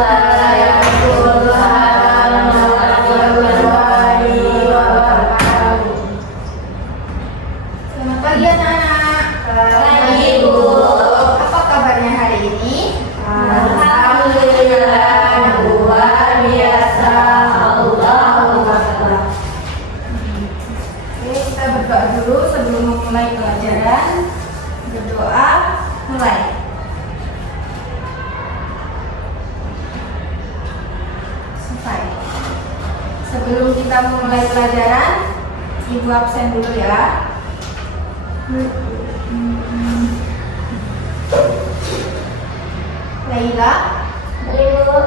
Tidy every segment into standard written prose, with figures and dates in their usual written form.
Waalaikumsalam warahmatullahi wabarakatuh. Selamat pagi anak-anak. Pagi, Bu. Apa kabarnya hari ini? Alhamdulillah, luar biasa. Allahu Akbar. Oke, kita berdoa dulu sebelum memulai pelajaran. Berdoa, mulai. Selesai. Sebelum kita memulai pelajaran, Ibu absen dulu ya. Laila, Ibu,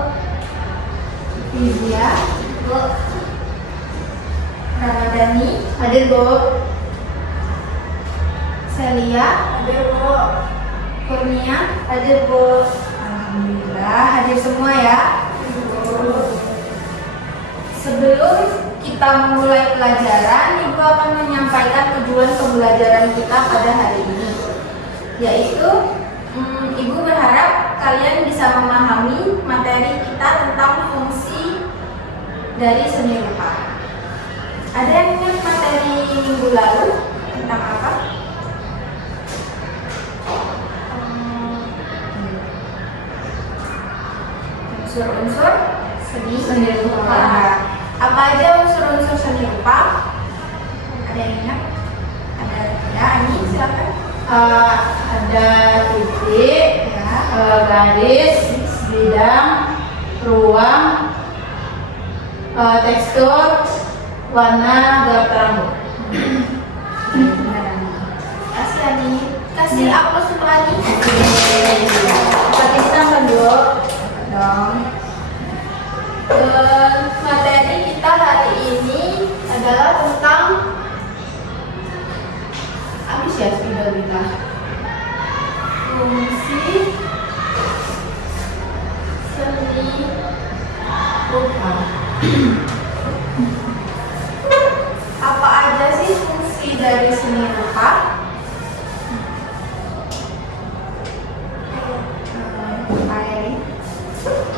Livia, Bu, Ramadhani, hadir, Bu. Celia, Hadir, Bu. Kurnia. Hadir, Bu. Alhamdulillah hadir semua ya. Sebelum kita memulai pelajaran, Ibu akan menyampaikan tujuan pembelajaran kita pada hari ini, yaitu Ibu berharap kalian bisa memahami materi kita tentang fungsi dari seni rupa. Ada yang ingat materi minggu lalu tentang apa? Unsur-unsur seni rupa. Apa aja unsur-unsur seni rupa? Ada yang ingat? Ada ya, Ani silakan. Ada titik, Ya. garis, bidang, ruang, tekstur, warna, gelap terang, Bu. Kasih Ani. Kasih aplaus untuk Ani. Pakai kan, Bu? Dong. Materi kita hari ini adalah tentang Habis ya spidol kita. fungsi seni rupa. Apa aja sih fungsi dari seni rupa? Pak Heri.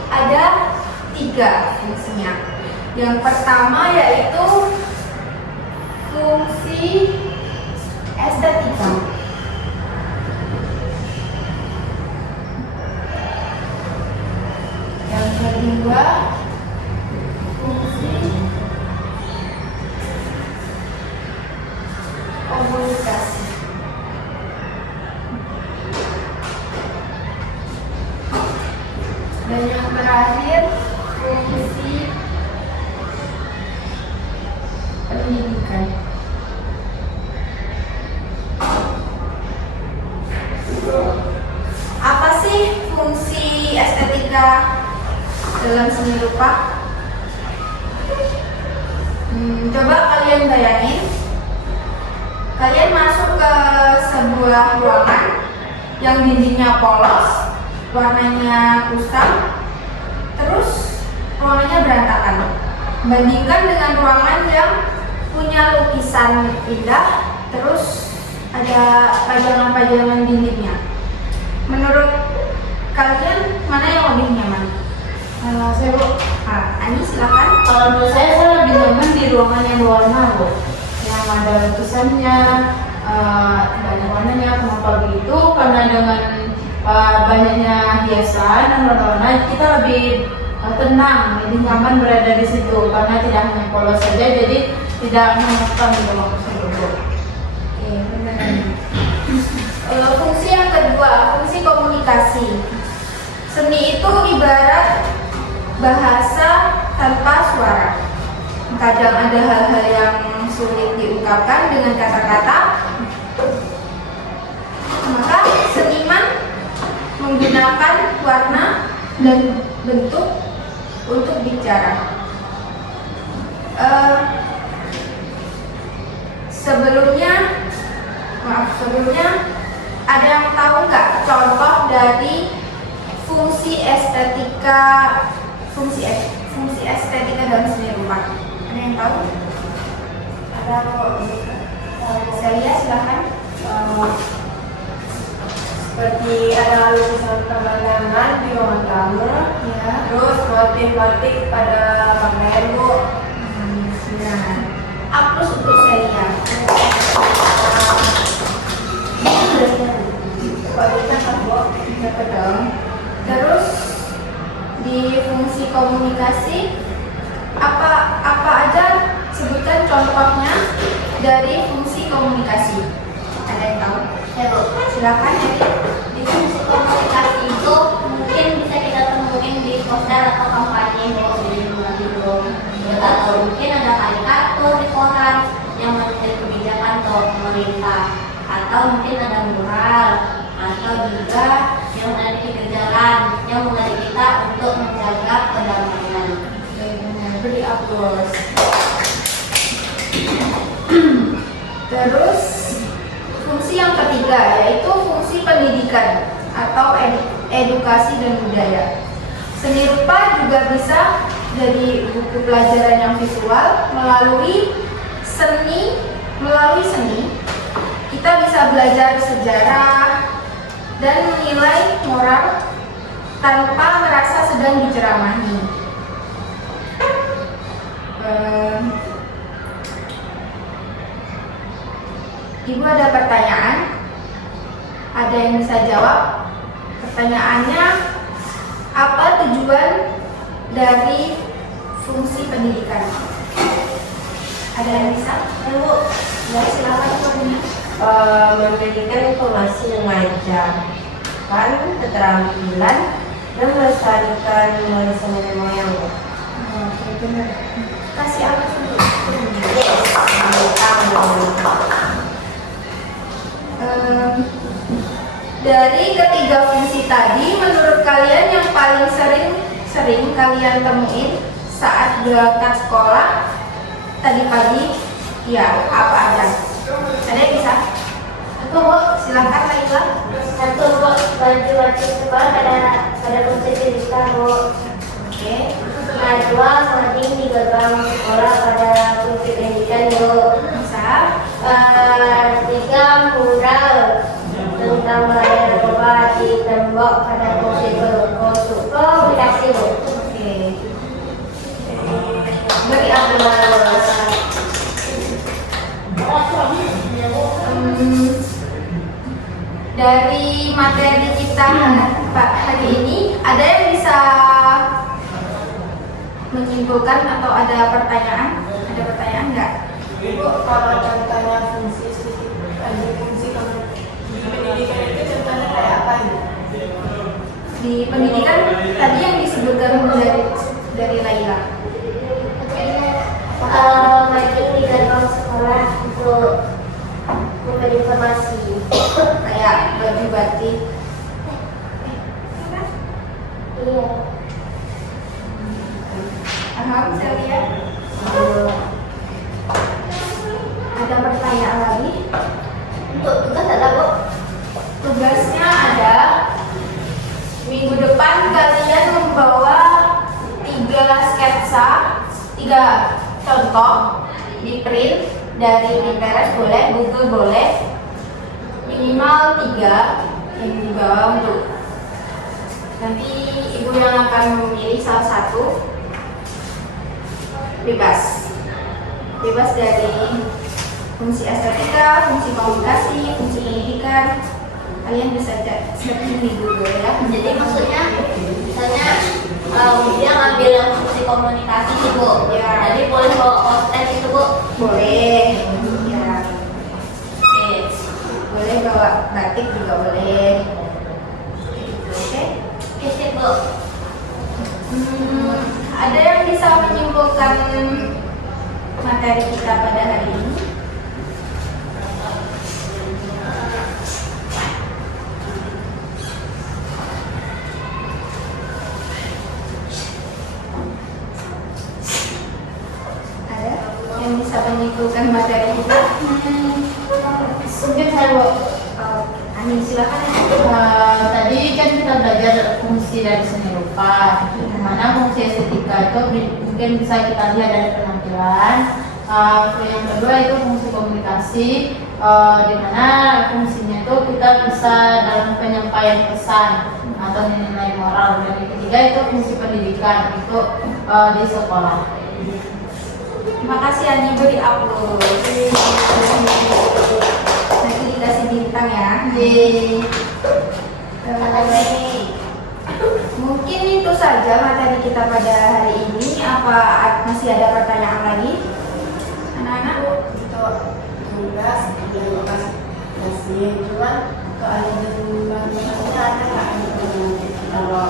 Ada 3 fungsinya. Yang pertama yaitu fungsi estetika. Yang kedua fungsi komunikasi. Dan yang terakhir fungsi pendidikan. Apa sih fungsi estetika dalam seni rupa? Coba kalian bayangin, kalian masuk ke sebuah ruangan yang dindingnya polos, warnanya kusam, terus ruangannya berantakan. Bandingkan dengan ruangan yang punya lukisan indah, terus ada pajangan-pajangan dindingnya. Menurut kalian mana yang lebih nyaman? Saya, Bu. Ani silakan. Kalau menurut saya lebih nyaman di ruangan yang berwarna, Bu. Yang ada lukisannya, banyak warnanya. Kenapa begitu? Karena dengan banyaknya hiasan dan warna-warna, kita lebih tenang, lebih nyaman berada di situ. Karena tidak hanya polos saja, jadi tidak menakutkan di ruang tersebut. Oke, benar. Fungsi yang kedua, fungsi komunikasi. Seni itu ibarat bahasa tanpa suara. Kadang ada hal-hal yang sulit diungkapkan dengan kata-kata. Maka seniman menggunakan warna dan bentuk untuk bicara. Sebelumnya ada yang tahu nggak contoh dari fungsi estetika dalam seni rupa? Ada yang tahu? Ada kok. Saya silakan. seperti ada lukisan pemandangan di ruang tamu, Ya. terus motif-motif pada pakaian Bu. Nah, aplaus untuk saya. Kualitas Bu. Dapat dong. Terus di fungsi komunikasi apa aja, sebutkan contohnya dari fungsi komunikasi. Ada yang tahu? Ya Bu, Silakan ya. di fungsi komunikasi itu mungkin bisa kita temuin di poster atau kampanye Bu, di blog, atau mungkin ada karikatur di koran yang menjadi kebijakan untuk pemerintah, atau mungkin ada mural, atau juga yang ada di jalan yang mengajak kita untuk menjaga perdamaian. Beri aplaus. Terus fungsi yang ketiga yaitu fungsi pendidikan atau edukasi dan budaya. Seni rupa juga bisa jadi buku pelajaran yang visual. Melalui seni kita bisa belajar sejarah dan menilai moral tanpa merasa sedang diceramahi. Ibu ada pertanyaan? Ada yang bisa jawab? Pertanyaannya, apa tujuan dari fungsi pendidikan? Ada yang bisa? Ya Bu, ya silakan Bu. Memberikan informasi yang mengajarkan keterampilan dan melestarikan warisan nenek moyang Bu. Oke, benar. Kasih alat dulu. Dari ketiga fungsi tadi, menurut kalian yang paling sering kalian temuin saat berangkat sekolah tadi pagi, ya apa aja? Ada yang bisa? Aku Bu, Silakan Laila. satu Bu, baju sekolah pada fungsi pendidikan Bu. Oke. Nah, dua, mading di gerbang sekolah pada fungsi pendidikan Bu. Bisa. Tiga, mural tentang bahaya narkoba di tembok pada fungsi komunikasi Bu. Oke. Beri aplaus. Dari materi kita Pak hari ini, ada yang bisa menyimpulkan atau ada pertanyaan? Ada pertanyaan nggak? Ibu, kalau contohnya fungsi di pendidikan itu contohnya kayak apa Ibu? Di pendidikan tadi yang disebutkan dari Laila. Mading di gerbang sekolah untuk memberi informasi. Kayak baju batik. Iya. Paham saya lihat. Ada pertanyaan lagi? Untuk tugas ada Bu. Tugasnya ada minggu depan kalian membawa 3 contoh di print dari Pinterest boleh, Google boleh, minimal 3 yang dibawa untuk nanti ibu yang akan memilih salah satu, bebas dari fungsi estetika, fungsi komunikasi, fungsi pendidikan. Kalian bisa searching di Google ya. Jadi maksudnya misalnya dia ngambil yang fungsi komunikasi sih Bu. Ya. Jadi boleh bawa poster itu Bu. Boleh. Ya. Oke. Boleh bawa batik juga boleh. Oke. Oke sip Bu. Ada yang bisa menyimpulkan materi kita pada hari ini? Ada yang bisa menyimpulkan materi kita? Mungkin saya Bu. Ani, silakan. Tadi kan kita belajar fungsi dari seni rupa, dimana fungsi estetika itu mungkin bisa kita lihat dari penampilan. Yang kedua itu fungsi komunikasi, di mana fungsinya itu kita bisa dalam penyampaian pesan atau nilai moral. Dan yang ketiga itu fungsi pendidikan itu di sekolah. Terima kasih Ani, beri upload. Nanti dikasih bintang ya. Mungkin itu saja materi kita pada hari ini. Apa masih ada pertanyaan lagi, anak-anak? Untuk tugas yang kasih cuman soal jumlahnya ada nggak kalau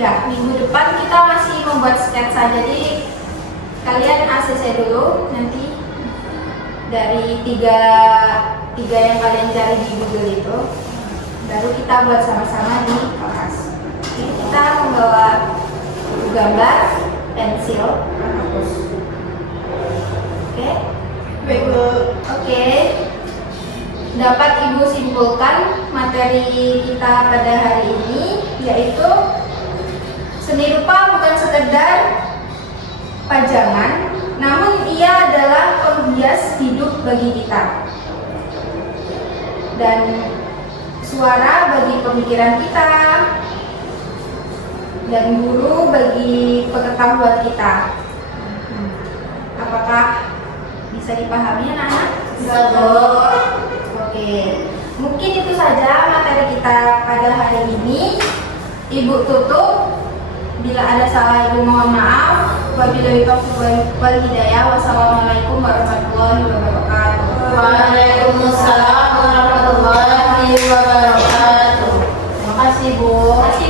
Minggu depan kita masih membuat sketsa. Jadi kalian ACC dulu nanti dari tiga yang kalian cari di Google itu, baru kita buat sama-sama di kelas. Jadi kita membawa gambar, pensil, hapus. Oke? Oke. Dapat Ibu simpulkan materi kita pada hari ini, yaitu seni rupa bukan sekedar pajangan, namun ia adalah penghias hidup bagi kita dan suara bagi pemikiran kita dan guru bagi pengetahuan kita. Apakah bisa dipahami anak-anak? Bisa, Bu. Oke, mungkin itu saja materi kita pada hari ini. Ibu tutup. Bila ada salah Ibu mohon maaf. Wabillahi taufiq wal hidayah. Wassalamualaikum warahmatullahi wabarakatuh. Waalaikumsalam warahmatullahi wabarakatuh. Terima kasih, Bu. Terima kasih